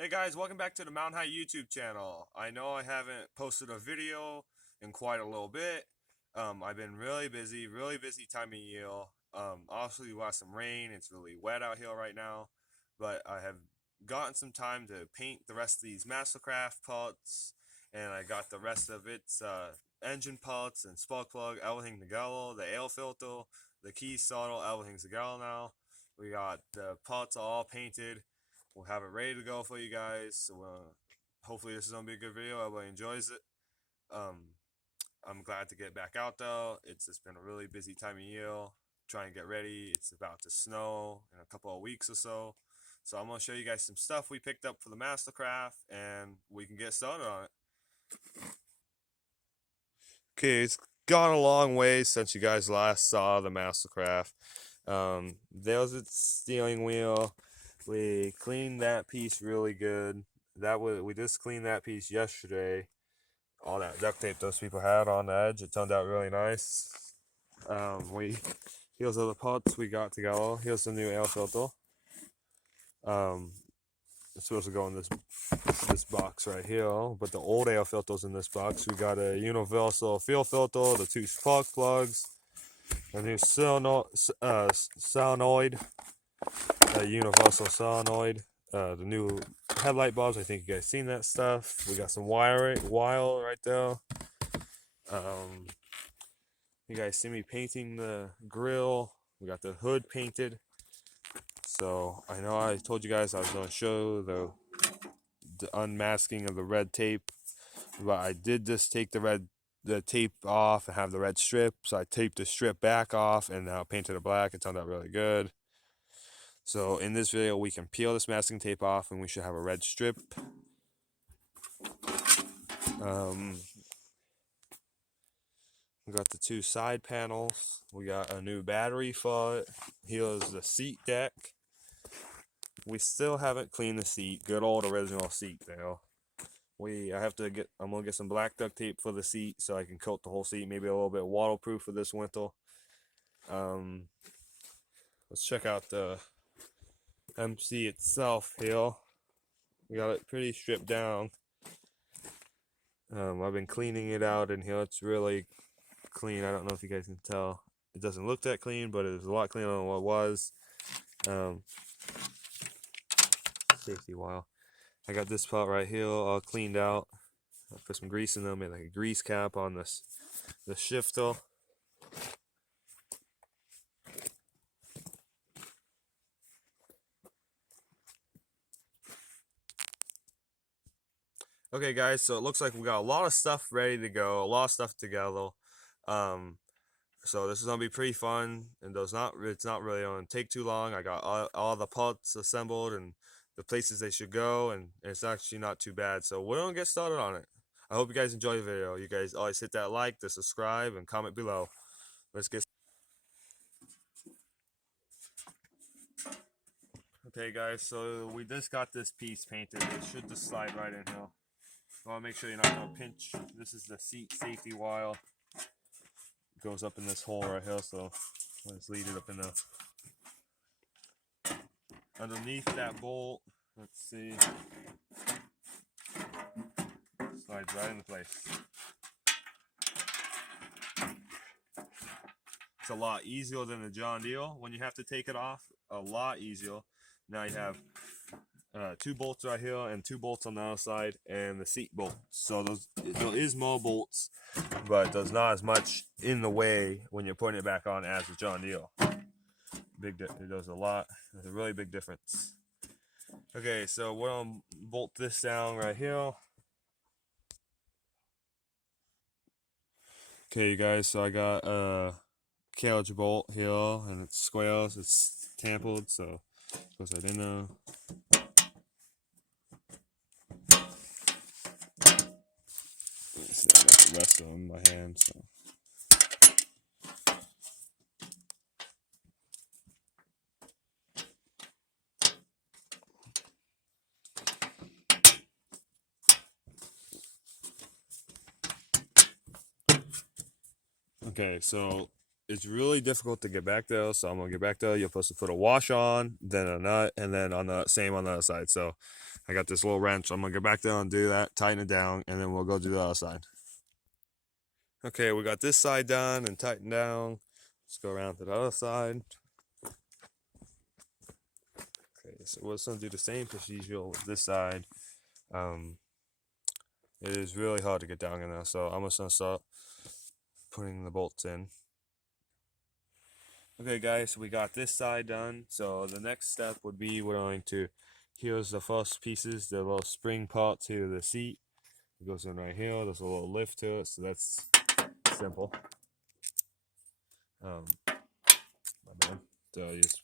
Hey guys, welcome back to the Mountain High YouTube channel. I know I haven't posted a video in quite a little bit. I've been really busy time of year. Obviously we got some rain, it's really wet out here right now, but I have gotten some time to paint the rest of these Mastercraft parts, and I got the rest of its engine parts and spark plug, everything together, the air filter, the key saddle, everything's together now. We got the parts all painted. We'll have it ready to go for you guys. So hopefully this is gonna be a good video. Everybody enjoys it. Um, I'm glad to get back out there. It's just been a really busy time of year. Trying to get ready. It's about to snow in a couple of weeks or so. So I'm gonna show you guys some stuff we picked up for the Mastercraft, and we can get started on it. Okay, it's gone a long way since you guys last saw the Mastercraft. There's its steering wheel. We cleaned that piece really good. We just cleaned that piece yesterday. All that duct tape those people had on the edge, it turned out really nice. Here's all the parts we got together. Here's the new air filter. It's supposed to go in this box right here, but the old air filter's in this box. We got a universal fuel filter, the two spark plugs, a new solenoid, a universal solenoid, the new headlight bulbs. I think you guys seen that stuff. We got some wire right there. You guys see me painting the grill. We got the hood painted. So I know I told you guys I was going to show the unmasking of the red tape, but I did just take the tape off and have the red strip. So I taped the strip back off and now painted it black. It turned out really good. So in this video, we can peel this masking tape off and we should have a red strip. We got the two side panels. We got a new battery for it. Here's the seat deck. We still haven't cleaned the seat. Good old original seat there. I'm gonna get some black duct tape for the seat so I can coat the whole seat. Maybe a little bit waterproof for this winter. Let's check out the MC itself here. We got it pretty stripped down. I've been cleaning it out in here. It's really clean. I don't know if you guys can tell. It doesn't look that clean, but it's a lot cleaner than what it was. Safety wire. I got this part right here all cleaned out. I put some grease in them, made like a grease cap on the shifter. Okay guys, so it looks like we got a lot of stuff ready to go, a lot of stuff together. So this is gonna be pretty fun, and it's not really gonna take too long. I got all the parts assembled and the places they should go, and it's actually not too bad. So we're gonna get started on it. I hope you guys enjoy the video. You guys always hit that like, the subscribe, and comment below. Let's get. Okay guys, so we just got this piece painted. It should just slide right in here. I want to make sure you're not going to pinch. This is the seat safety wire. It goes up in this hole right here, so let's lead it up in there. Underneath that bolt, let's see, slides right into place. It's a lot easier than the John Deere when you have to take it off. A lot easier. Now you have two bolts right here and two bolts on the other side, and the seat bolt. So there is more bolts, but there's not as much in the way when you're putting it back on as the John Deere. There's a really big difference. Okay, so we're gonna bolt this down right here. Okay, you guys, so I got a carriage bolt here, and it's square, so it's tampered, so it goes right in there. I got the rest of them in my hand, so. Okay, so it's really difficult to get back there, so I'm gonna get back there. You're supposed to put a wash on, then a nut, and then on the same on the other side. So I got this little wrench. I'm gonna get back there and do that, tighten it down, and then we'll go do the other side. Okay, we got this side done and tightened down. Let's go around to the other side. Okay, so we're just gonna do the same procedure with this side. It is really hard to get down in there, so I'm just gonna start putting the bolts in. Okay guys, so we got this side done. So the next step would be we're going to, here's the first pieces, the little spring part to the seat. It goes in right here, there's a little lift to it, so that's simple. My bad. So you just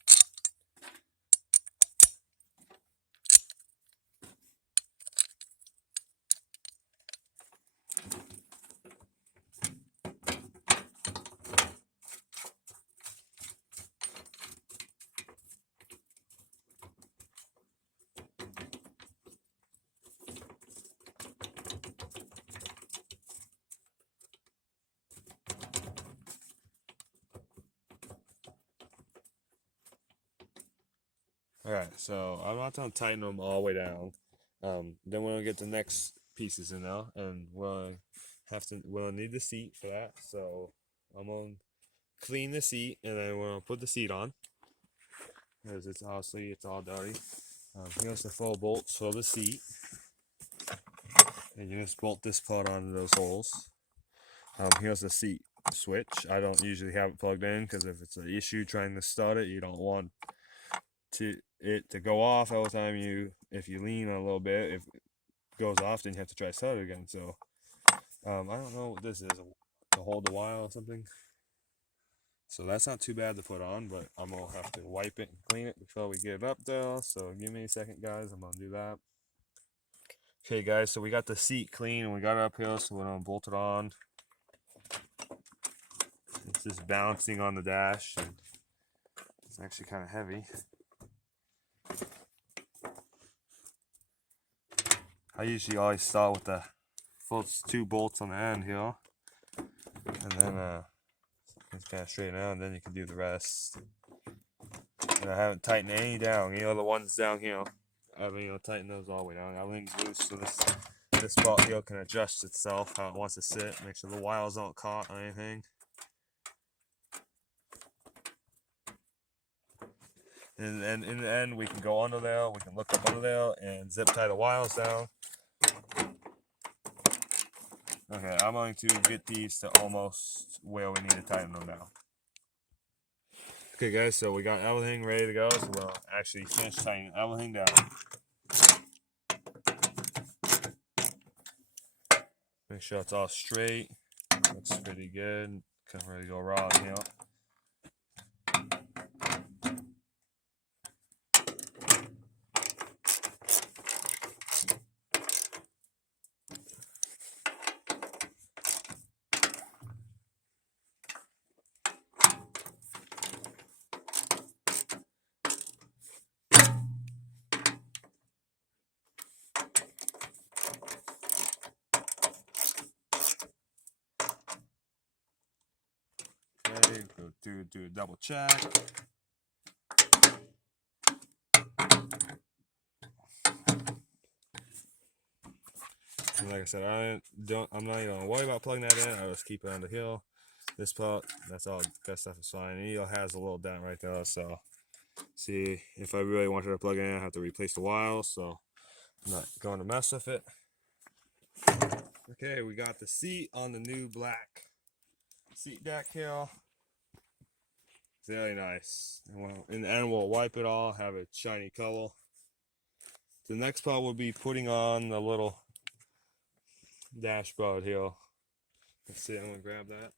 Alright, so I'm not gonna tighten them all the way down. Then we're gonna get the next pieces in there, and we'll need the seat for that. So I'm gonna clean the seat, and then we're gonna put the seat on, because it's obviously it's all dirty. Here's the 4 bolts for the seat, and you just bolt this part onto those holes. Here's the seat switch. I don't usually have it plugged in because if it's an issue trying to start it, you don't want it to go off all the time. If you lean a little bit, if it goes off, then you have to try to start it again. So I don't know what this is, to hold the wire or something. So that's not too bad to put on, but I'm gonna have to wipe it and clean it before we get it up there. So give me a second, guys. I'm gonna do that. Okay, guys. So we got the seat clean and we got it up here. So we're gonna bolt it on. It's just bouncing on the dash, and it's actually kind of heavy. I usually always start with the first 2 bolts on the end here, and then just kind of straighten out, and then you can do the rest. And I haven't tightened any down. The ones down here, I haven't tightened those all the way down. Everything's loose, so this part here can adjust itself how it wants to sit. Make sure the wires aren't caught or anything. And in the end, we can go under there. We can look up under there and zip tie the wires down. Okay, I'm going to get these to almost where we need to tighten them down. Okay guys, so we got everything ready to go, so we'll actually finish tightening everything down. Make sure it's all straight. Looks pretty good. Can't really go wrong here. Okay, go do a double check. And like I said, I'm not even gonna worry about plugging that in. I'll just keep it on the hill. This part, that's all, that stuff is fine. And it has a little dent right there, so see, if I really wanted to plug it in, I have to replace the wires, so I'm not going to mess with it. Okay, we got the seat on the new black seat deck here. Very nice. In the end, we'll wipe it all, have a shiny color. The next part will be putting on the little dashboard here. Let's see, I'm gonna grab that.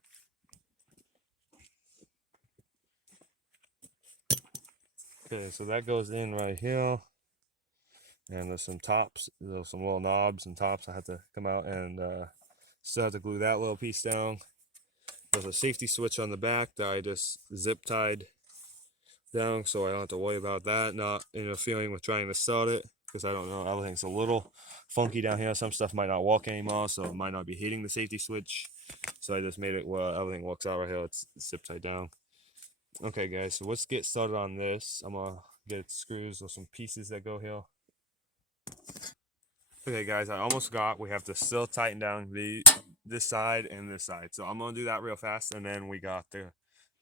Okay, so that goes in right here. And there's some tops, there's some little knobs and tops I have to come out, and still have to glue that little piece down. There's a safety switch on the back that I just zip tied down, so I don't have to worry about that not interfering with trying to start it, because I don't know, everything's a little funky down here. Some stuff might not work anymore, so it might not be hitting the safety switch. So I just made it where everything works out right here. It's zip tied down. Okay, guys, so let's get started on this. I'm gonna get screws or some pieces that go here. Okay, guys, I almost got. We have to still tighten down this side and this side. So I'm gonna do that real fast, and then we got the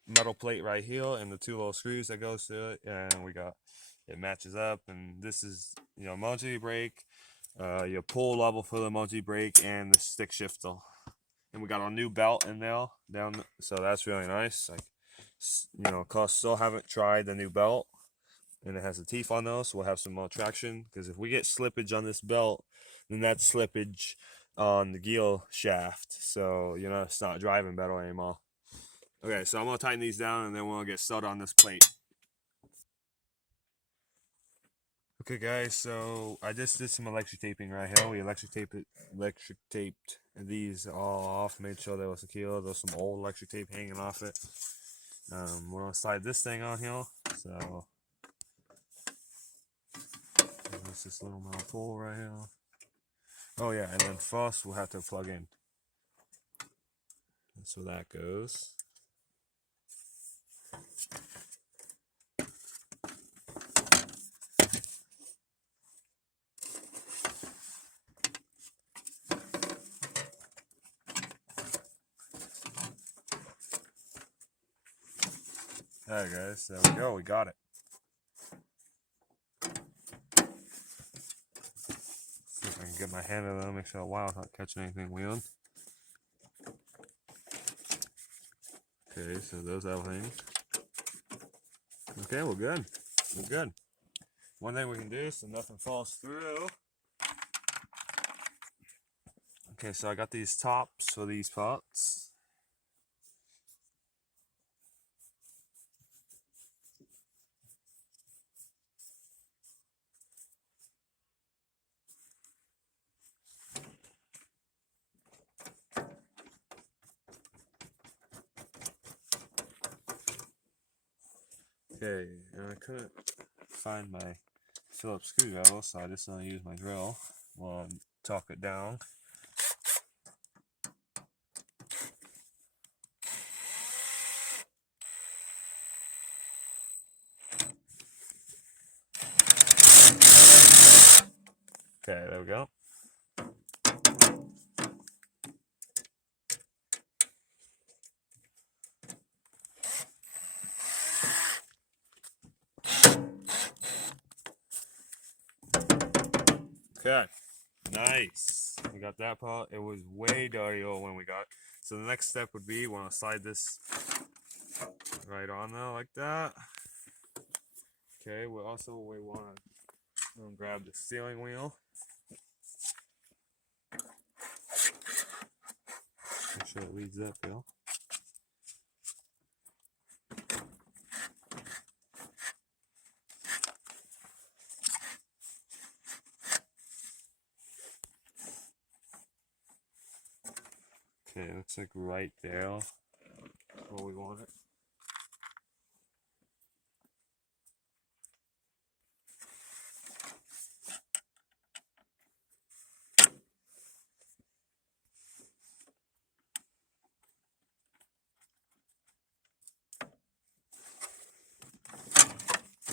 metal plate right here and the two little screws that goes to it, and we got it matches up. And this is multi brake, your pull level for the multi brake, and the stick shifter. And we got our new belt in there down, so that's really nice. Like, cause still haven't tried the new belt, and it has the teeth on those, so we'll have some more traction. Because if we get slippage on this belt, then that's slippage on the gear shaft, so it's not driving better anymore. Okay, so I'm gonna tighten these down, and then we'll get started on this plate. Okay, guys, so I just did some electric taping right here. We electric taped these all off, made sure they were secure. There's some old electric tape hanging off it. We're gonna slide this thing on here. So there's this little metal pole right here. Oh yeah, and then first we'll have to plug in. And so that goes. Alright guys, there we go, we got it. See if I can get my hand in there, make sure I'm not catching anything weird. Okay, so there's everything. Okay, we're good. We're good. One thing we can do so nothing falls through. Okay, so I got these tops for these parts. Okay, and I couldn't find my Phillips screwdriver, so I just gonna use my drill. We'll torque it down. Okay, there we go. Okay, nice. We got that part. It was way dirtier when we got. So the next step would be we're gonna slide this right on there like that. Okay, we want to grab the steering wheel. Make sure it leads up, Bill. Okay, looks like right there where we want it.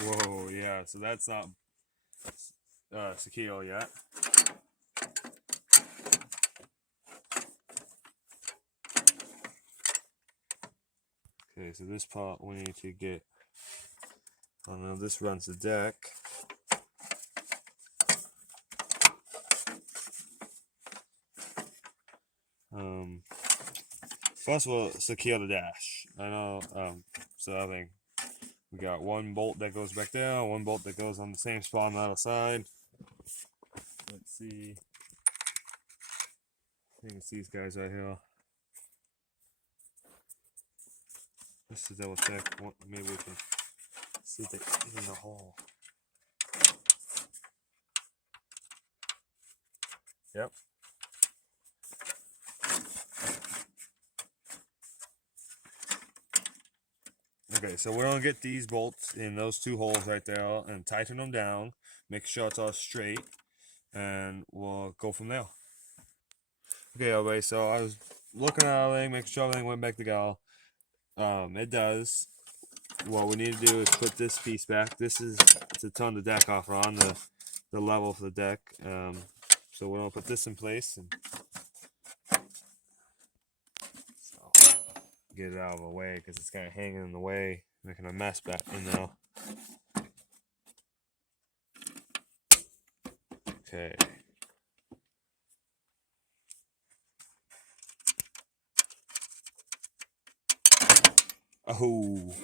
Whoa, yeah, so that's not secure yet. Okay, so this part we need to get. Oh no, this runs the deck. First we'll secure the dash. I know, so I think we got one bolt that goes back there, one bolt that goes on the same spot on the other side. Let's see. I think it's these guys right here. Just to double check, maybe we can see if they're in the hole. Yep. Okay, so we're gonna get these bolts in those two holes right there and tighten them down, make sure it's all straight, and we'll go from there. Okay, everybody, so I was looking at everything, making sure everything went back together. It does. What we need to do is put this piece back. This is to turn the deck off. We're on the level for the deck. So we're gonna put this in place and so get it out of the way because it's kind of hanging in the way, making a mess back in there. Okay. Oh.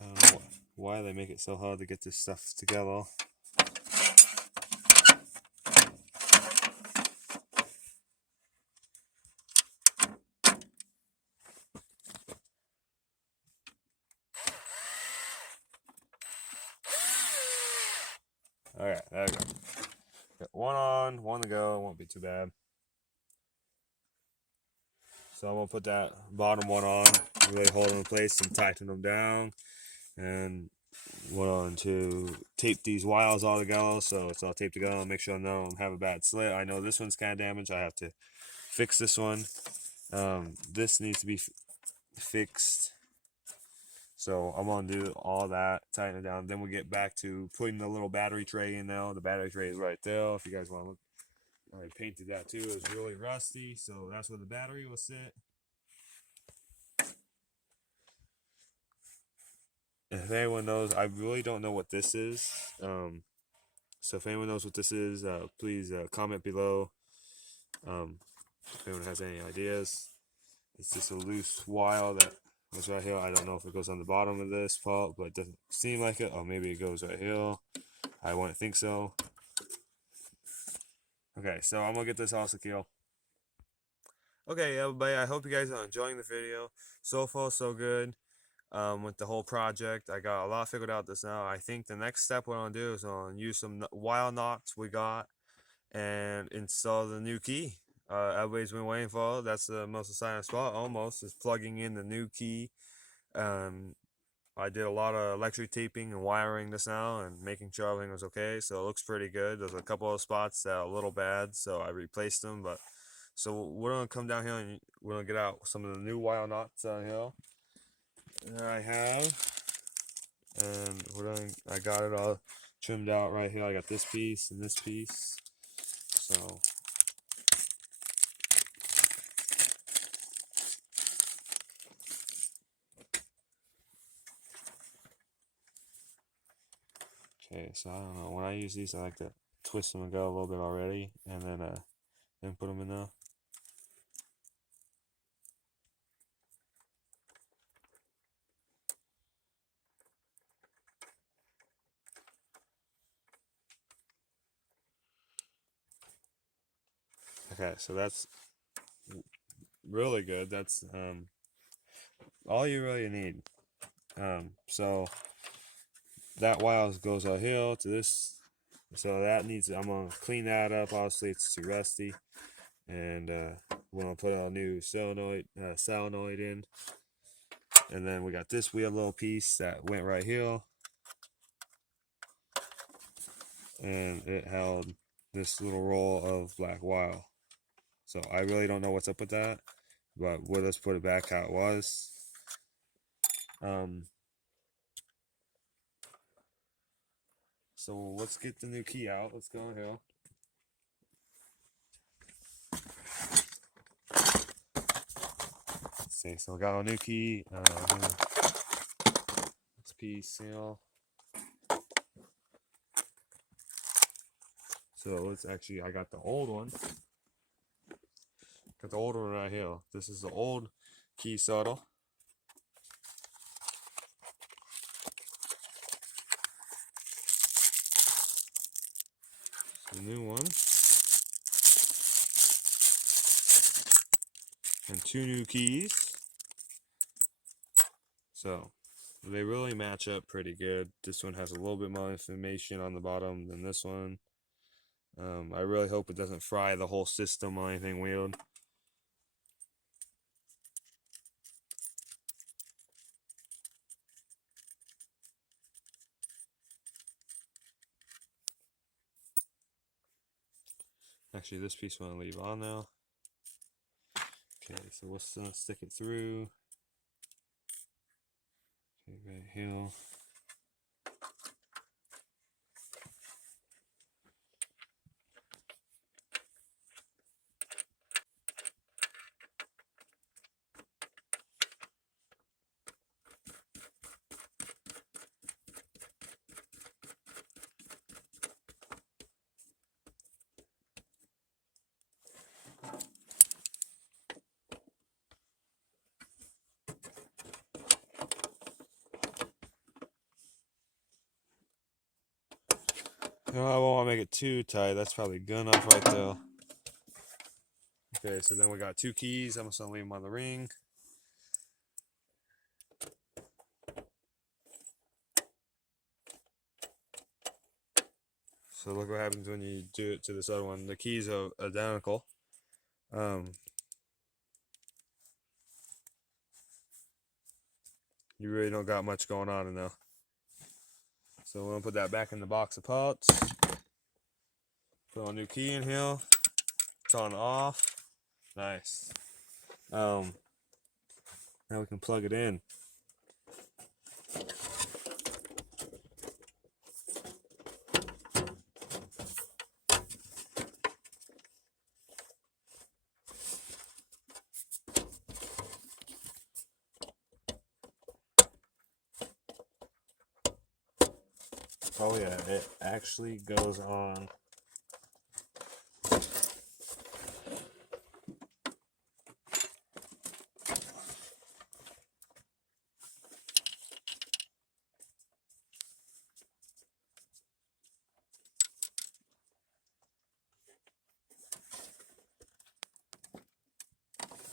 I don't know why they make it so hard to get this stuff together. Alright, there we go. Got one on, one to go. Won't be too bad. So I'm gonna put that bottom one on, really hold them in place and tighten them down. And went on to tape these wires all together so it's all taped together. Make sure none of them have a bad slit. I know this one's kind of damaged. I have to fix this one. This needs to be fixed. So I'm gonna do all that, tighten it down. Then we'll get back to putting the little battery tray in there. The battery tray is right there. If you guys want to look, I painted that too. It was really rusty, so that's where the battery will sit. If anyone knows, I really don't know what this is. So if anyone knows what this is, please comment below. If anyone has any ideas, it's just a loose wire that goes right here. I don't know if it goes on the bottom of this part, but it doesn't seem like it. Or maybe it goes right here. I wouldn't think so. Okay, so I'm gonna get this all secure. Okay, everybody, I hope you guys are enjoying the video. So far, so good. With the whole project, I got a lot figured out this now. I think the next step we're gonna do is use some wire knots we got and install the new key. Everybody's been waiting for. That's the most exciting spot almost, is plugging in the new key. I did a lot of electric taping and wiring this now and making sure everything was okay, so it looks pretty good. There's a couple of spots that are a little bad, so I replaced them. But so we're gonna come down here and we're gonna get out some of the new wire knots down here that I have, and I got it all trimmed out right here. I got this piece and this piece, so okay, so I don't know. When I use these, I like to twist them and go a little bit already, and then put them in there. Okay, so that's really good. That's all you really need. So that wire goes out here to this. So that needs. I'm gonna clean that up. Obviously, it's too rusty, and we're gonna put a new solenoid in. And then we got this weird little piece that went right here, and it held this little roll of black wire. So I really don't know what's up with that, but we'll just put it back how it was. So let's get the new key out. Let's go here. Let's see. So we got our new key. This piece here. So let's actually. I got the old one. Got the old one right here. This is the old key solder. The new one. And two new keys. So they really match up pretty good. This one has a little bit more information on the bottom than this one. I really hope it doesn't fry the whole system or anything weird. Actually, this piece I want to leave on now. Okay, so we'll stick it through. Okay, right here. No, I won't want to make it too tight. That's probably good enough right there. Okay, so then we got 2 keys. I'm just gonna leave them on the ring. So look what happens when you do it to this other one. The keys are identical. You really don't got much going on in there. So we're gonna put that back in the box of parts. Put a new key in here. Turn off. Nice. Now we can plug it in. Oh yeah, it actually goes on.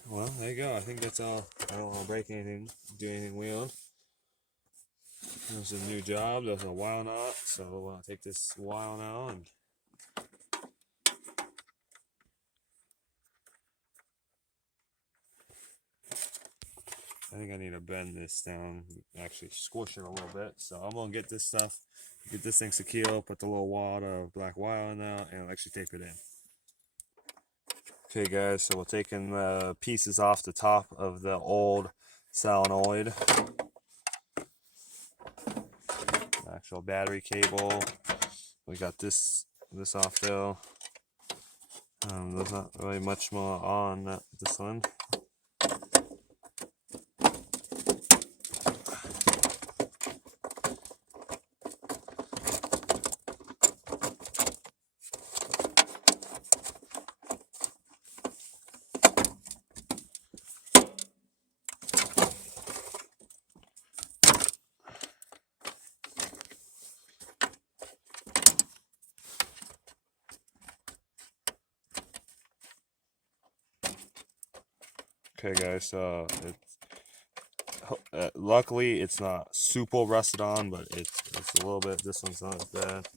Well, there you go. I think that's all. I don't want to break anything, do anything weird. There's a new job. There's a wire knot, so we'll take this wire now and I think I need to bend this down, actually squish it a little bit. So I'm gonna get this thing secure, put the little wad of black wire in there, and I'll actually tape it in. Okay guys, so we're taking the pieces off the top of the old solenoid. Actual battery cable. We got this off there. There's not really much more on this one. Okay guys, so luckily it's not super rusted on, but it's a little bit. This one's not as bad.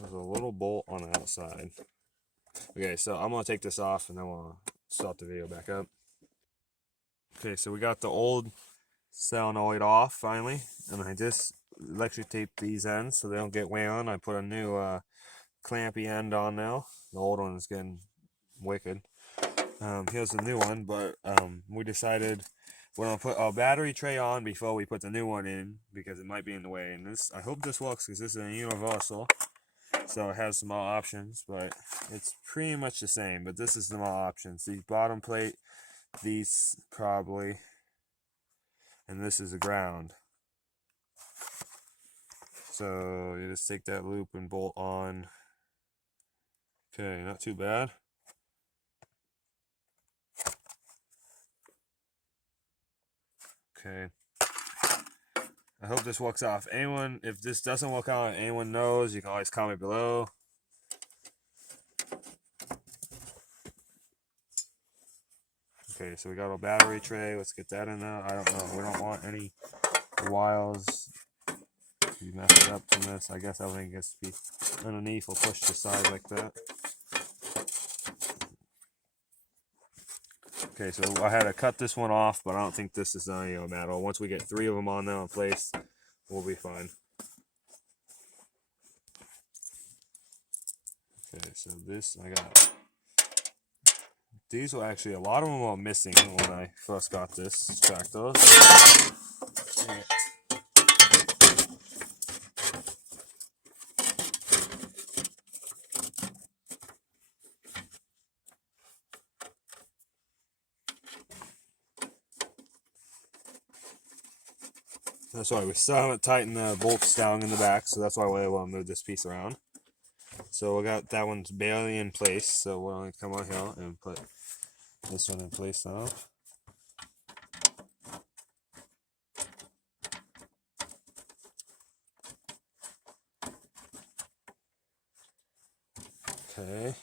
There's a little bolt on the outside. Okay, so I'm gonna take this off and then we'll start the video back up. Okay, so we got the old solenoid off finally, and I just electric taped these ends so they don't get wound. I put a new clampy end on now. The old one is getting wicked. Here's the new one, but we decided we're gonna put our battery tray on before we put the new one in because it might be in the way. And this, I hope this works because this is a universal, so it has some more options, but it's pretty much the same. But this is the more options. The bottom plate, these probably, and this is the ground. So you just take that loop and bolt on. Okay, not too bad. Okay. I hope this works off. Anyone, if this doesn't work out, anyone knows, you can always comment below. Okay, so we got a battery tray. Let's get that in there. I don't know. We don't want any wires to be messed up from this. I guess everything gets to be underneath or pushed aside like that. Okay, so I had to cut this one off, but I don't think this is any matter. Once we get 3 of them on there in place, we'll be fine. Okay, so this I got. These were actually, a lot of them were missing when I first got this tractor. That's why we still haven't tightened the bolts down in the back, so that's why we want to move this piece around. So we got that one's barely in place, so we're going to come on here and put this one in place now. Okay.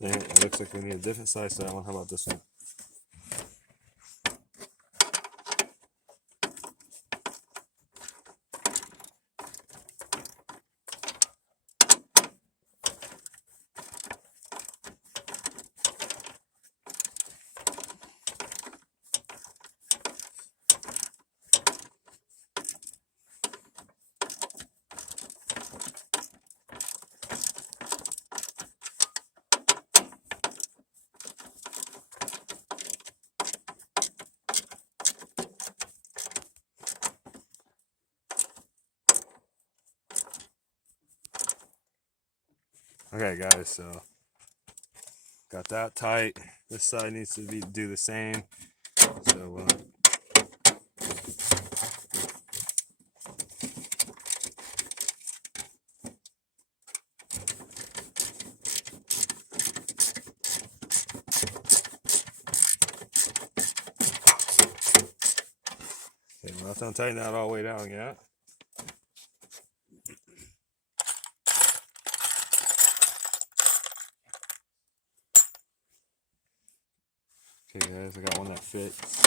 And it looks like we need a different size to that one. How about this one? Okay, guys, so got that tight. This side needs to do the same. So okay, we're not gonna tighten that all the way down yet. Okay, guys, I got one that fits.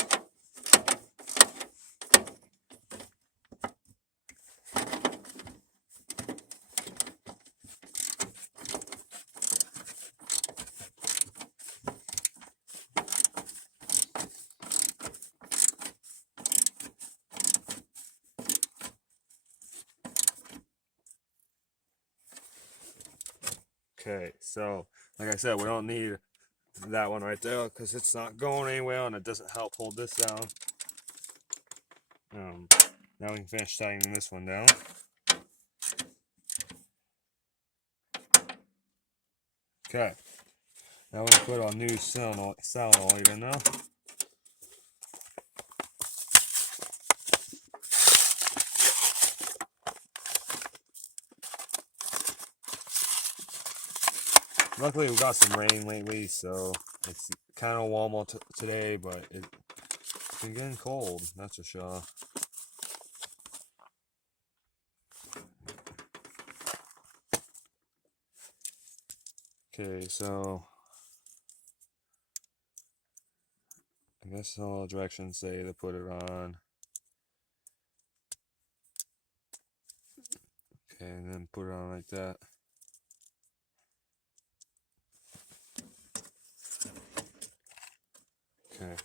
Okay, so like I said, we don't need that one right there because it's not going anywhere and it doesn't help hold this down. Now we can finish tightening this one down. Okay, now we're gonna put our new solenoid in now. Luckily, we got some rain lately, so it's kind of warmer today, but it's been getting cold, that's for sure. Okay, so I guess all directions say to put it on. Okay, and then put it on like that. Okay.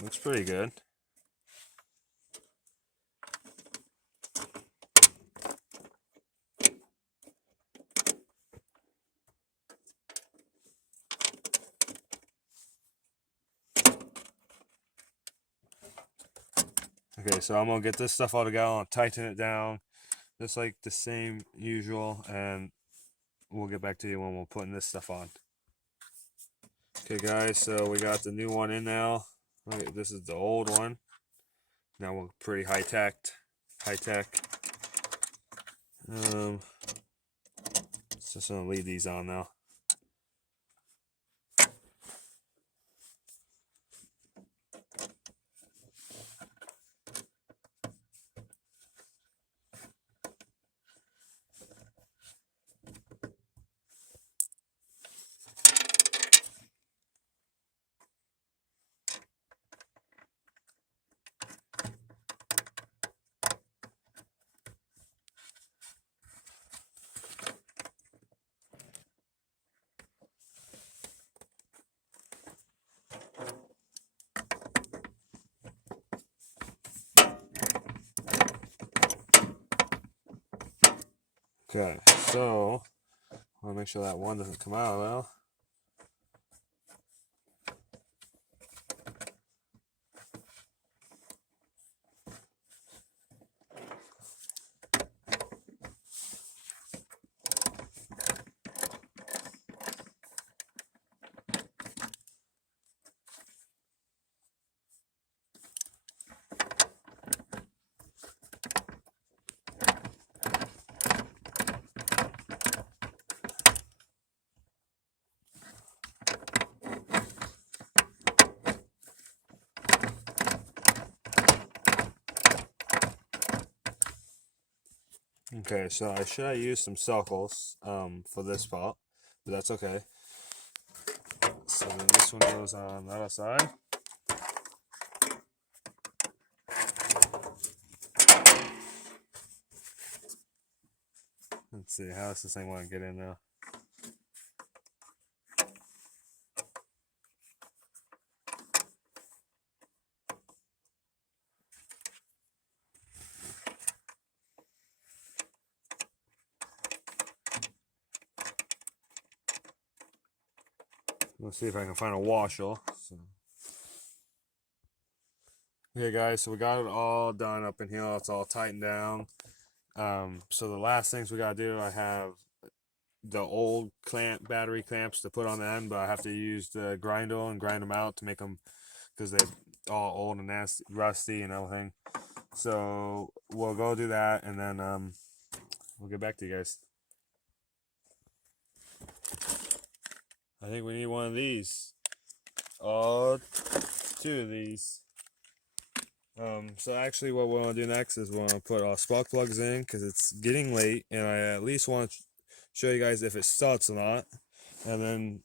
Looks pretty good. Okay, so I'm gonna get this stuff all together and tighten it down just like the same usual, and we'll get back to you when we're putting this stuff on. Okay guys, so we got the new one in now. Okay, this is the old one. Now we're pretty high tech. Just gonna leave these on now. Okay, so I want to make sure that one doesn't come out now. Okay, so I should have used some circles for this part, but that's okay. So then this one goes on the other side. Let's see, how does this thing want to get in now? Let's see if I can find a washer. So. Okay guys, so we got it all done up in here. It's all tightened down. So the last things we gotta do, I have the old battery clamps to put on the end, but I have to use the grinder and grind them out to make them, because they're all old and nasty, rusty and everything. So we'll go do that, and then we'll get back to you guys. I think we need one of these. Or two of these. So actually what we're going to do next is we're going to put our spark plugs in, because it's getting late, and I at least want to show you guys if it starts or not. And then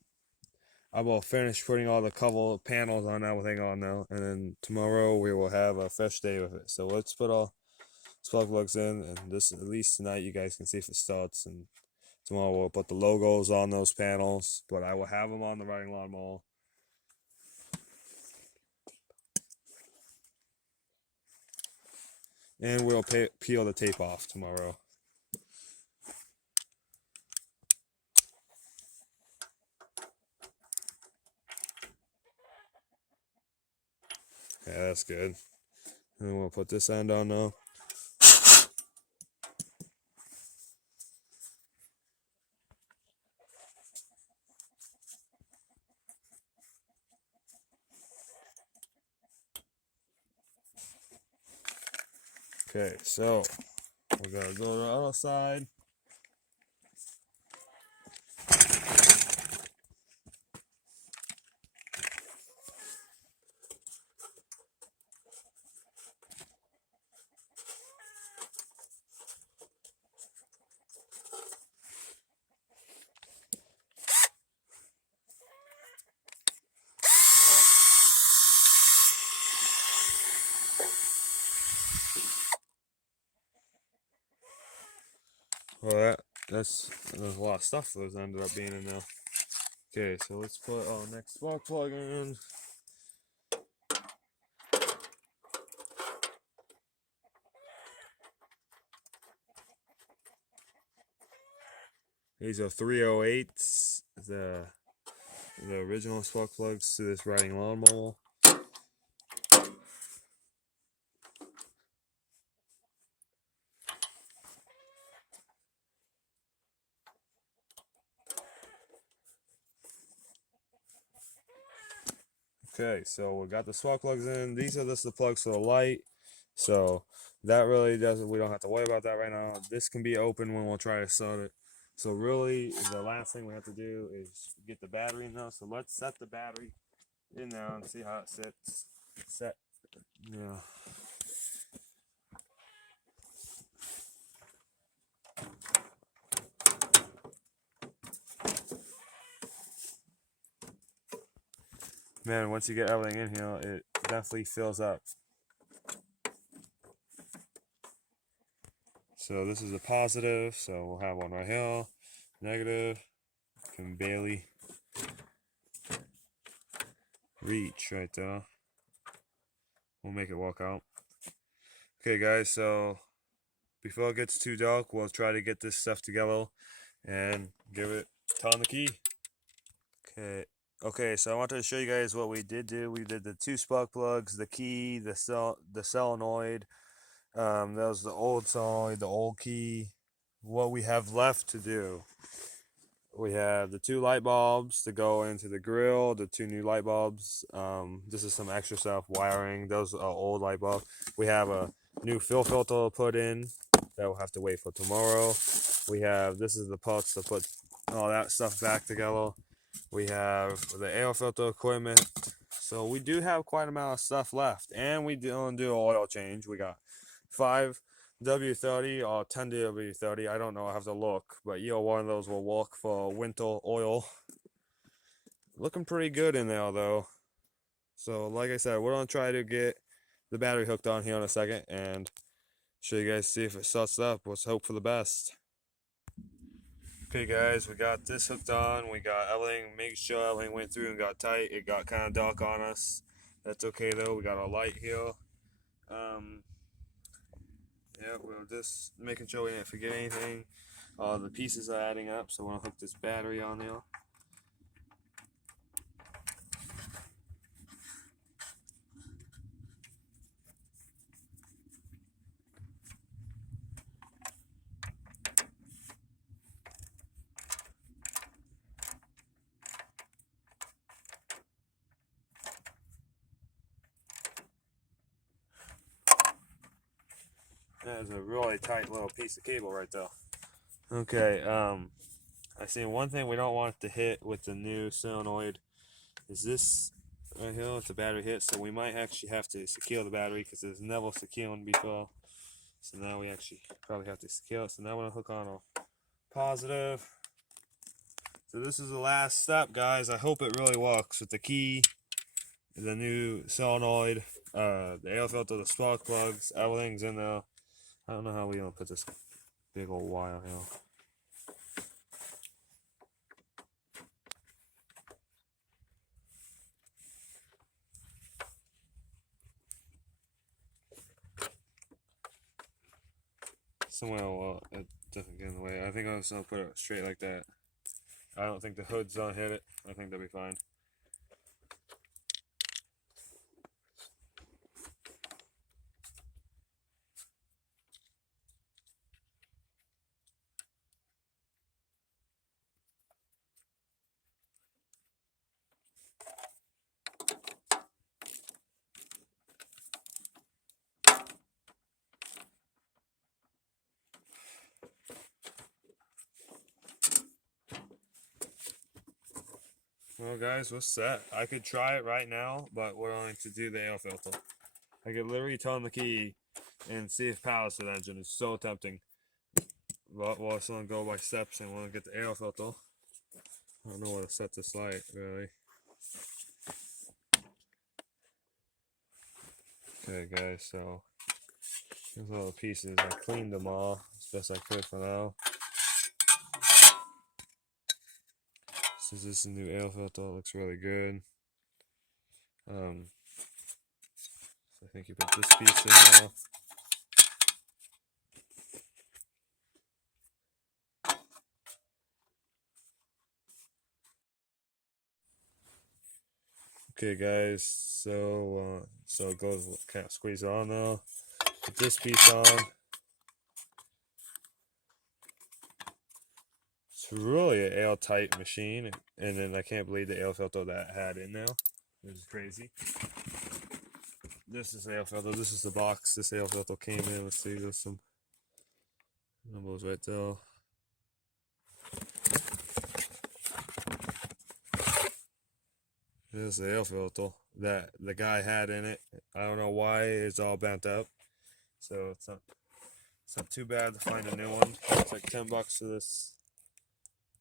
I will finish putting all the cover panels on everything on now, and then tomorrow we will have a fresh day with it. So let's put our spark plugs in, and this, at least tonight, you guys can see if it starts, and tomorrow we'll put the logos on those panels, but I will have them on the riding lawnmower. And we'll peel the tape off tomorrow. Yeah, that's good. And we'll put this end on now. Okay, so we're gonna go to the other side. Well, there's a lot of stuff that ended up being in there. Okay, so let's put our next spark plug in. These are 308s, the original spark plugs to this riding lawnmower. Okay, so we got the spark plugs in. These are just the plugs for the light. So that really doesn't, we don't have to worry about that right now. This can be open when we'll try to start it. So really the last thing we have to do is get the battery in there. So let's set the battery in there and see how it sits. Set. Yeah. Man, once you get everything in here, it definitely fills up. So this is a positive, so we'll have one right here. Negative, can barely reach right there. We'll make it work out. Okay guys, so before it gets too dark, we'll try to get this stuff together and give it turn the key. Okay, so I wanted to show you guys what we did do. We did the 2 spark plugs, the key, the solenoid. That was the old solenoid, the old key. What we have left to do, we have the 2 light bulbs to go into the grill, the 2 new light bulbs. This is some extra stuff, wiring. Those are old light bulbs. We have a new fill filter to put in that we'll have to wait for tomorrow. We have, this is the parts to put all that stuff back together. We have the air filter equipment. So we do have quite a amount of stuff left. And we don't do oil change. We got 5 W30 or 10 W30. I don't know. I have to look. But either one of those will work for winter oil. Looking pretty good in there though. So like I said, we're going to try to get the battery hooked on here in a second and show you guys, see if it starts up. Let's hope for the best. Okay guys, we got this hooked on. We got everything, making sure everything went through and got tight. It got kind of dark on us. That's okay though. We got our light here. Yeah, we're just making sure we didn't forget anything. The pieces are adding up, so we're gonna hook this battery on there. That is a really tight little piece of cable right there. Okay, I see one thing we don't want to hit with the new solenoid is this right here. It's a battery hit, so we might actually have to secure the battery because it's never secured before. So now we actually probably have to secure it. So now we're gonna hook on a positive. So this is the last step, guys. I hope it really works with the key, the new solenoid, the air filter, the spark plugs, everything's in there. I don't know how we're gonna put this big old wire here. Somewhere it doesn't get in the way. I think I'm just gonna put it straight like that. I don't think the hood's gonna hit it. I think that'll be fine. Well guys, we're set. I could try it right now, but we're going to do the air filter. I could literally turn the key and see if powers to the engine. It's so tempting. But we're just gonna go by steps and we're gonna get the air filter. I don't know where to set this light really. Okay guys, so here's all the pieces. I cleaned them all as best I could for now. Since this is a new air filter, it looks really good. So I think you put this piece in there. Okay guys, so it goes, kind of squeeze it on now. Put this piece on. It's really an airtight machine, and then I can't believe the air filter that I had in there. This is crazy. This is air filter. This is the box. This air filter came in. Let's see. There's some numbers right there. This is the air filter that the guy had in it. I don't know why it's all bent up. So it's not too bad to find a new one. It's like $10 for this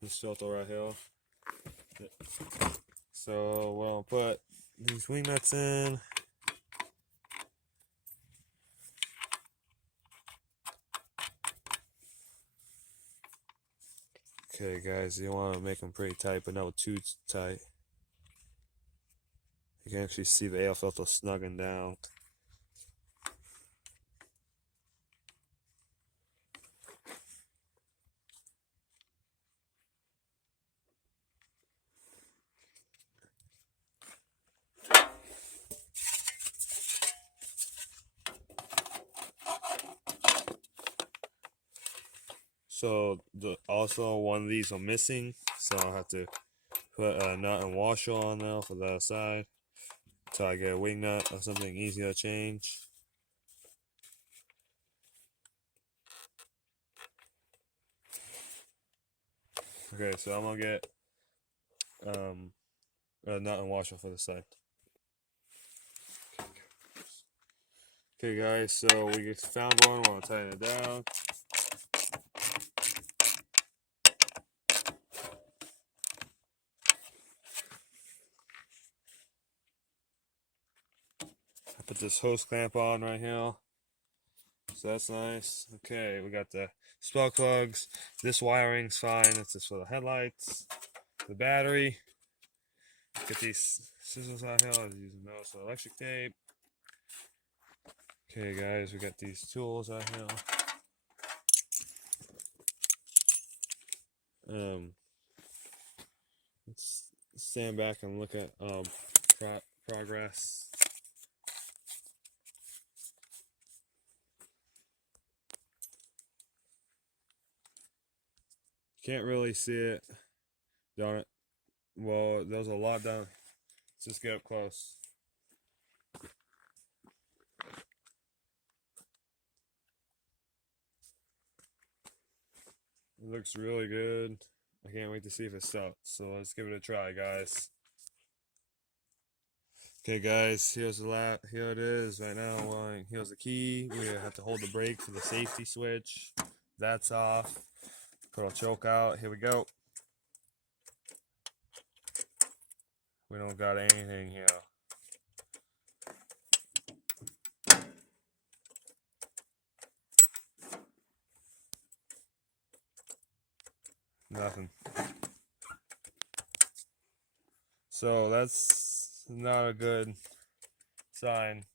filter right here. So we'll put these wing nuts in. Okay, guys, you want to make them pretty tight, but not too tight. You can actually see the air filter snugging down. So also one of these are missing, so I'll have to put a nut and washer on there for the other side until I get a wing nut or something easier to change. Okay, so I'm gonna get a nut and washer for the side. Okay, guys, so we just found one. We're gonna tighten it down. I put this hose clamp on right here, so that's nice. Okay, we got the spark plugs. This wiring's fine. It's just for the headlights. The battery. Get these scissors out here. I'll use some electric tape. Okay, guys, we got these tools out here. Let's stand back and look at progress. Can't really see it. Darn it. Well, there's a lot down. Let's just get up close. It looks really good. I can't wait to see if it starts. So let's give it a try, guys. Okay, guys, here's the here it is right now. Here's the key. We have to hold the brake for the safety switch. That's off. Put our choke out. Here we go. We don't got anything here. Nothing. So that's not a good sign.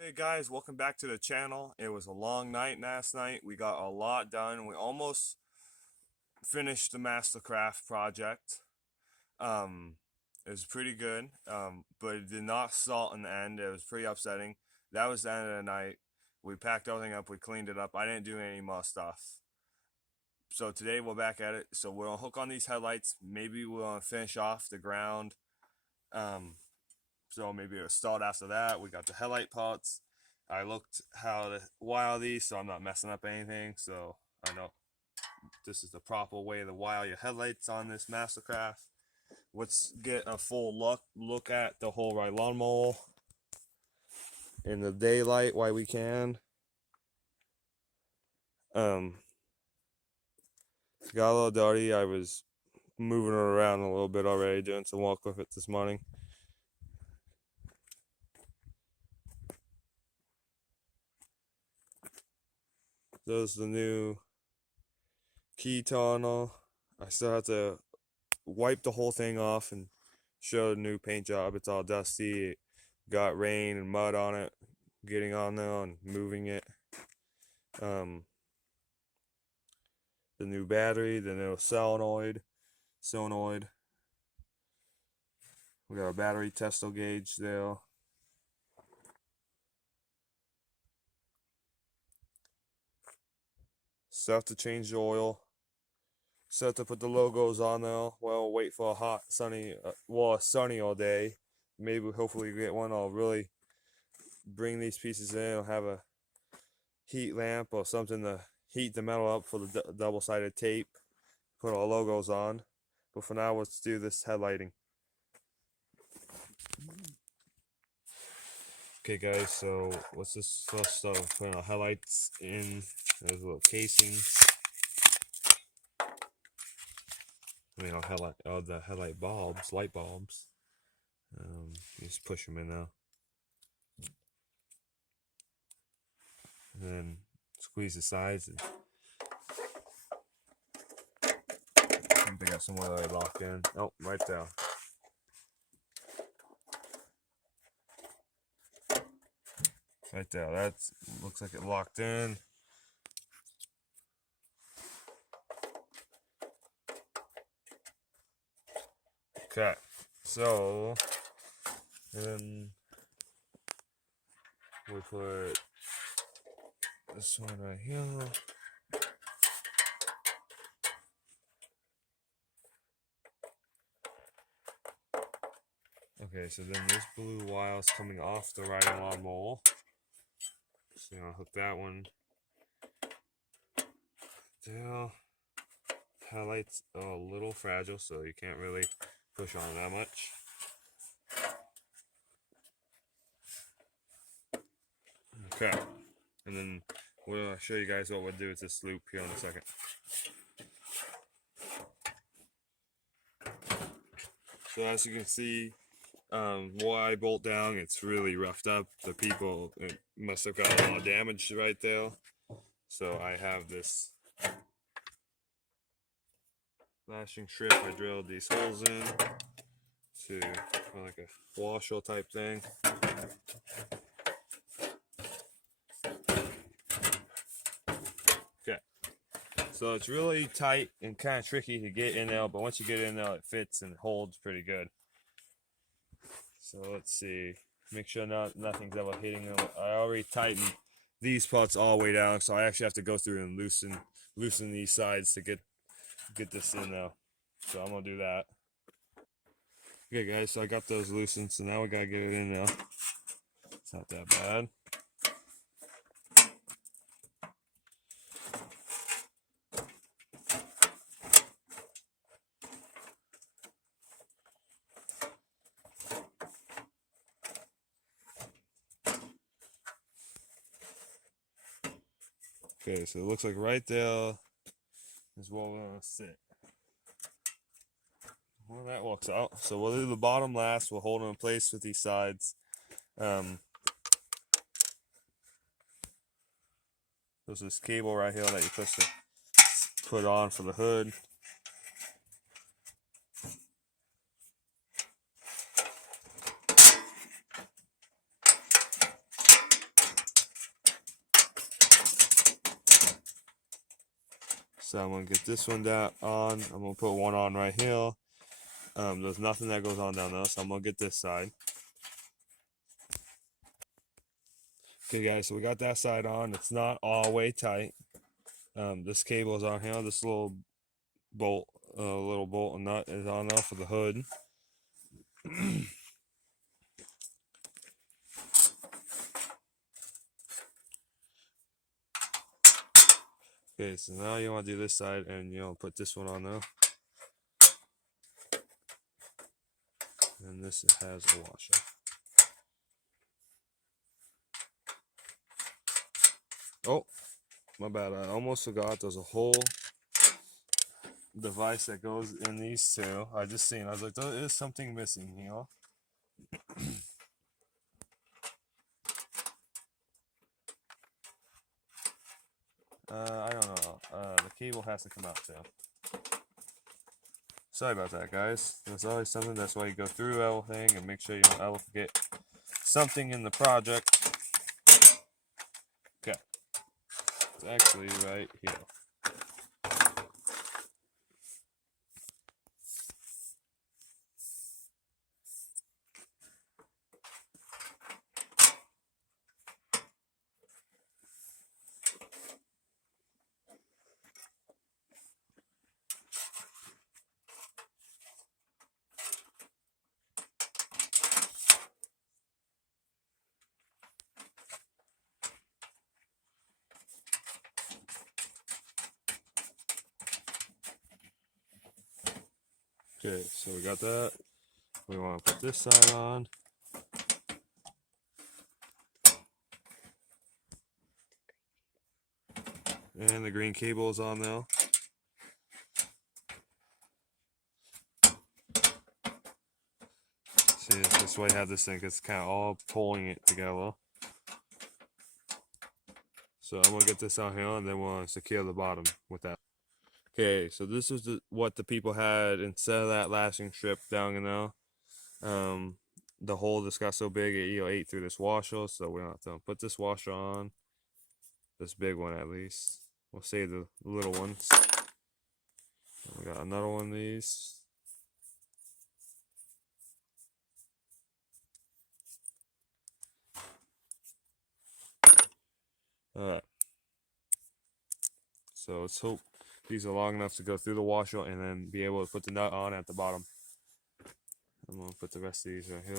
Hey guys, welcome back to the channel. It was a long night last night. We got a lot done. We almost finished the Mastercraft project. It was pretty good, but it did not start in the end. It was pretty upsetting. That was the end of the night. We packed everything up. We cleaned it up. I didn't do any more stuff. So today we're back at it. So we're gonna hook on these headlights. Maybe we're gonna finish off the ground. So maybe it'll start after that. We got the headlight parts. I looked how to wire these so I'm not messing up anything. So I know this is the proper way to wire your headlights on this Mastercraft. Let's get a full look at the whole right lawnmower in the daylight while we can. Got a little dirty. I was moving it around a little bit already, doing some work with it this morning. There's the new key tunnel. I still have to wipe the whole thing off and show the new paint job. It's all dusty. It got rain and mud on it. Getting on there and moving it. The new battery, the new solenoid. We got a battery tester gauge there. Still have to change the oil. Still have to put the logos on there. Well, wait for a hot, sunny, sunny all day. maybe hopefully get one, I'll really bring these pieces in. I'll have a heat lamp or something to heat the metal up for the double-sided tape. Put our logos on. But for now, let's do this headlighting. Okay guys, so let's just first start with putting our headlights in. There's a little casing. I mean, the headlight bulbs, light bulbs. Just push them in now. And then squeeze the sides. I think they got somewhere that I locked in. Oh, right there. Right there. That looks like it locked in. Okay. So, then we put this one right here. Okay, so then this blue wire is coming off the riding lawnmower. So I'll hook that one there. Highlights are a little fragile, so you can't really push on that much. Okay, and then we'll show you guys what we'll do with this loop here in a second. So as you can see, where I bolt down, it's really roughed up. The people, it must have got a lot of damage right there. So I have this flashing strip. I drilled these holes in to like a washer type thing. Okay, so it's really tight and kind of tricky to get in there, but once you get in there, it fits and holds pretty good. So let's see, make sure nothing's ever hitting them. I already tightened these parts all the way down, so I actually have to go through and loosen these sides to get this in there. So I'm gonna do that. Okay guys, so I got those loosened, so now we gotta get it in there. It's not that bad. Okay, so it looks like right there is where we're gonna sit. Well, that works out. So we'll do the bottom last. We'll hold them in place with these sides. There's this cable right here that you're supposed to put on for the hood. So I'm gonna get this one down on. I'm gonna put one on right here. There's nothing that goes on down there, so I'm gonna get this side. Okay guys, so we got that side on. It's not all the way tight. This cable is on here. This little bolt and nut is on there for the hood. Okay, so now you want to do this side, and you know, put this one on there. And this has a washer. Oh, my bad. I almost forgot. There's a whole device that goes in these two. I just seen. I was like, there is something missing here. I don't know. The cable has to come out too. Sorry about that, guys. There's always something. That's why you go through everything and make sure you don't ever forget something in the project. Okay. It's actually right here. Okay, so we got that. We want to put this side on. And the green cable is on now. See, this way I have this thing, it's kind of all pulling it together. So I'm going to get this on here, and then we'll secure the bottom with that. Okay, so this is what the people had instead of that lashing strip down in there. The hole just got so big it ate through this washer, so we don't have to put this washer on. This big one at least. We'll save the little ones. We got another one of these. Alright. So let's hope these are long enough to go through the washer and then be able to put the nut on at the bottom. I'm going to put the rest of these right here.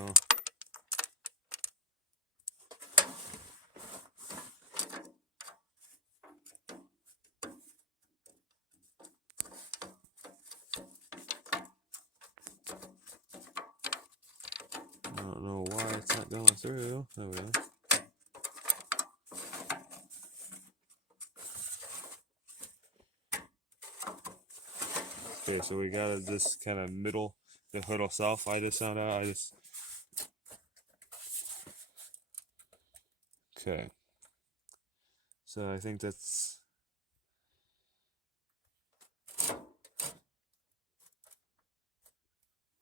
I don't know why it's not going through. There we go. Okay, so we got this kind of middle, the hood itself. I just found out. Okay. So I think that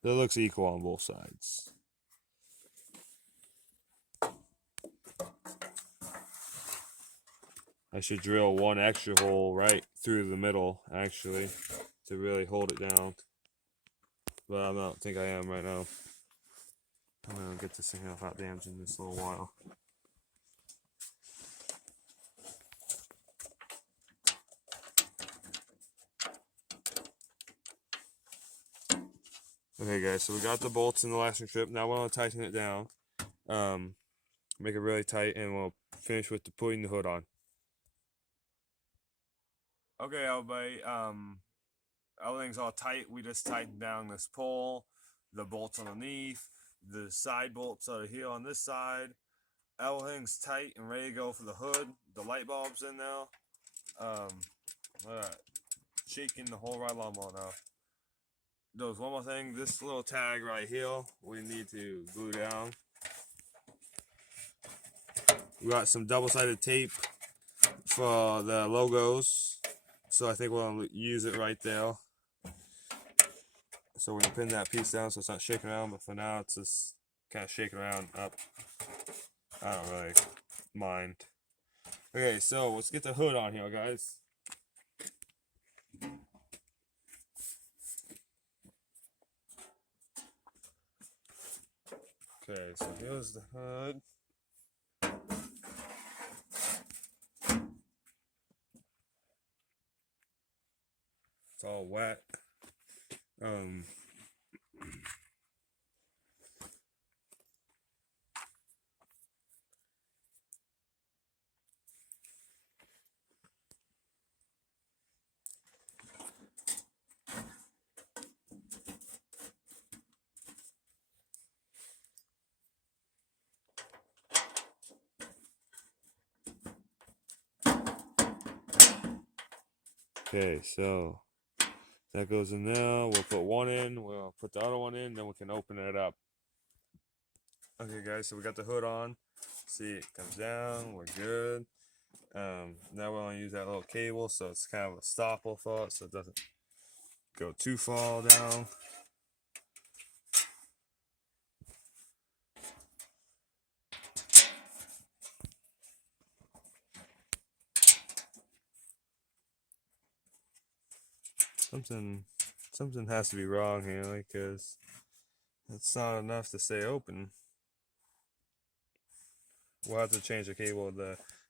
looks equal on both sides. I should drill one extra hole right through the middle, actually, to really hold it down. But I don't think I am right now. I'm going to get this thing without damaging this little while. Okay guys, so we got the bolts in the lashing strip. Now we're going to tighten it down. Make it really tight, and we'll finish with putting the hood on. Okay everybody, everything's all tight. We just tightened down this pole, the bolts underneath, the side bolts are here on this side. Everything's tight and ready to go for the hood. The light bulb's in there. Shaking the whole right lawnmower now. There's one more thing. This little tag right here, we need to glue down. We got some double-sided tape for the logos, so I think we'll use it right there. So we're gonna pin that piece down so it's not shaking around, but for now it's just kind of shaking around up. I don't really mind. Okay, so let's get the hood on here, guys. Okay, so here's the hood. It's all wet. Okay, so that goes in there. We'll put one in, we'll put the other one in, then we can open it up. Okay guys, so we got the hood on. See, it comes down, we're good. Now we're gonna use that little cable, so it's kind of a stopper for it, so it doesn't go too far down. Something has to be wrong here, because it's not enough to stay open. We'll have to change the cable.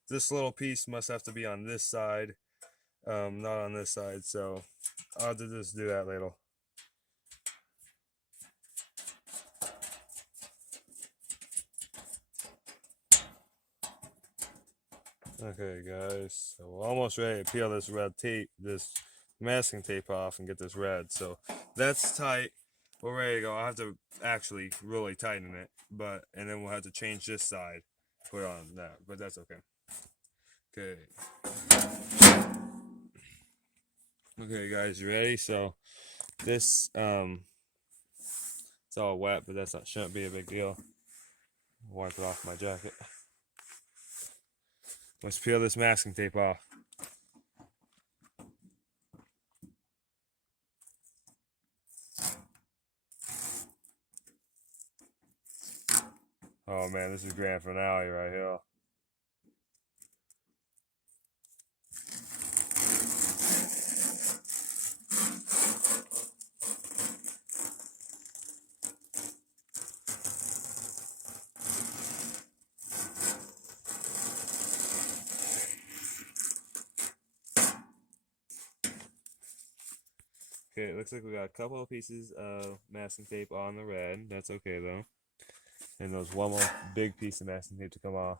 This little piece must have to be on this side, not on this side, so I'll have to just do that later. Okay guys, so we're almost ready to peel this red tape, this masking tape off and get this red. So that's tight. We're ready to go. I have to actually really tighten it, and then we'll have to change this side, put on that, but that's okay. Okay. Okay, guys, you ready? So this it's all wet, but shouldn't be a big deal. Wipe it off my jacket. Let's peel this masking tape off. Oh man, this is grand finale right here. Okay, it looks like we got a couple of pieces of masking tape on the red. That's okay though. And there's one more big piece of masking tape to come off.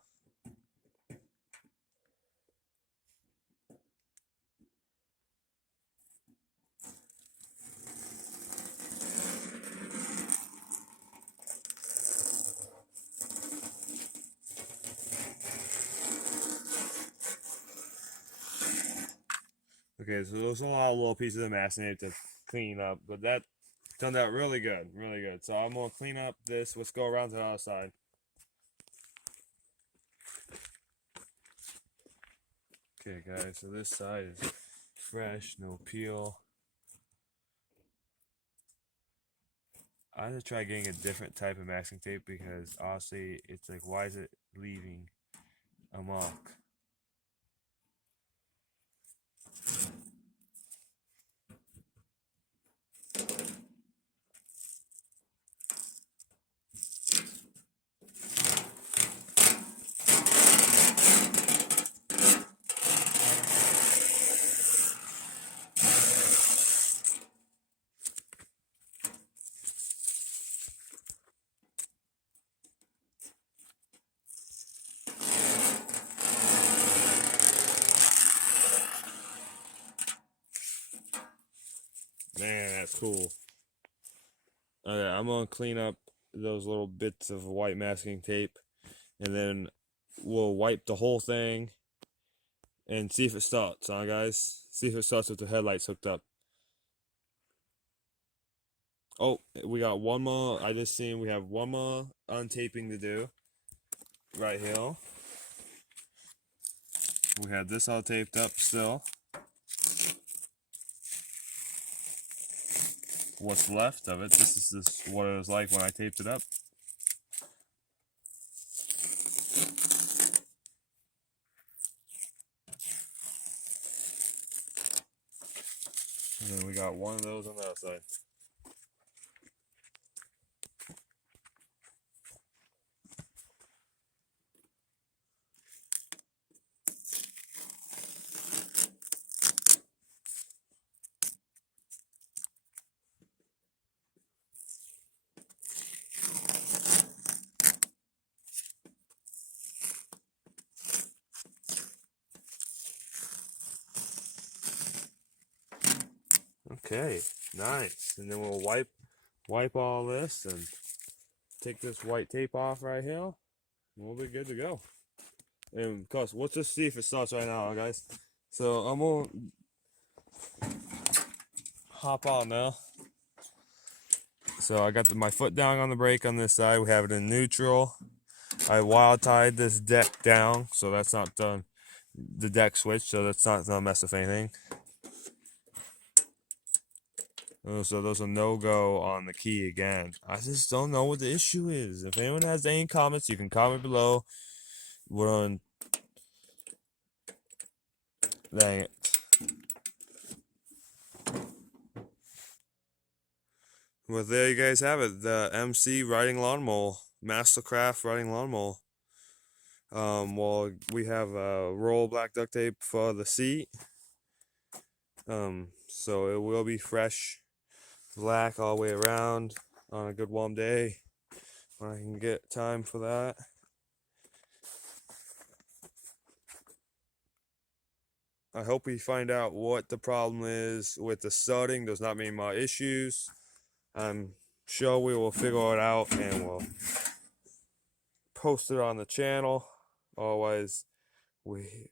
Okay, so those are a lot of little pieces of masking tape to clean up, but that turned out really good, really good. So I'm gonna clean up this. Let's go around to the other side. Okay, guys, so this side is fresh, no peel. I had to try getting a different type of masking tape because honestly, it's like, why is it leaving a mark? Man, that's cool. Okay, I'm gonna clean up those little bits of white masking tape, and then we'll wipe the whole thing and see if it starts, huh, guys? See if it starts with the headlights hooked up. Oh, we got one more. I just seen we have one more untaping to do right here. We had this all taped up still. What's left of it. This is what it was like when I taped it up. And then we got one of those on the outside. Okay, nice. And then we'll wipe all this and take this white tape off right here. And we'll be good to go. And of course, let's just see if it starts right now, guys. So I'm gonna hop on now. So I got my foot down on the brake on this side. We have it in neutral. I wild tied this deck down, so that's not done. The deck switch, so that's not gonna mess with anything. Oh, so those are no-go on the key again. I just don't know what the issue is. If anyone has any comments, you can comment below. We're on. Dang it. Well, there you guys have it. The MC riding lawnmower, Mastercraft riding lawnmower. Well, we have roll black duct tape for the seat. So it will be fresh black all the way around on a good warm day when I can get time for that. I hope we find out what the problem is with the studding. There's not many more issues. I'm sure we will figure it out and we'll post it on the channel. Otherwise, we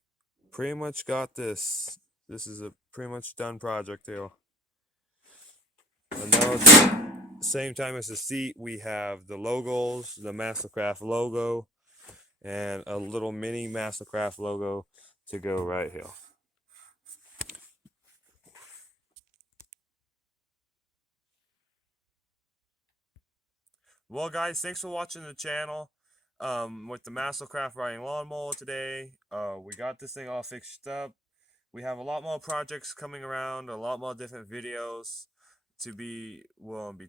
pretty much got this. This is a pretty much done project here. And now at the same time as the seat, we have the logos, the Mastercraft logo, and a little mini Mastercraft logo to go right here. Well, guys, thanks for watching the channel. With the Mastercraft riding lawnmower today, we got this thing all fixed up. We have a lot more projects coming around, a lot more different videos to be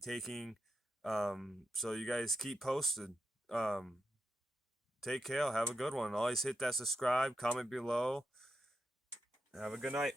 taking. So you guys keep posted. Take care. Have a good one. Always hit that subscribe, comment below. Have a good night.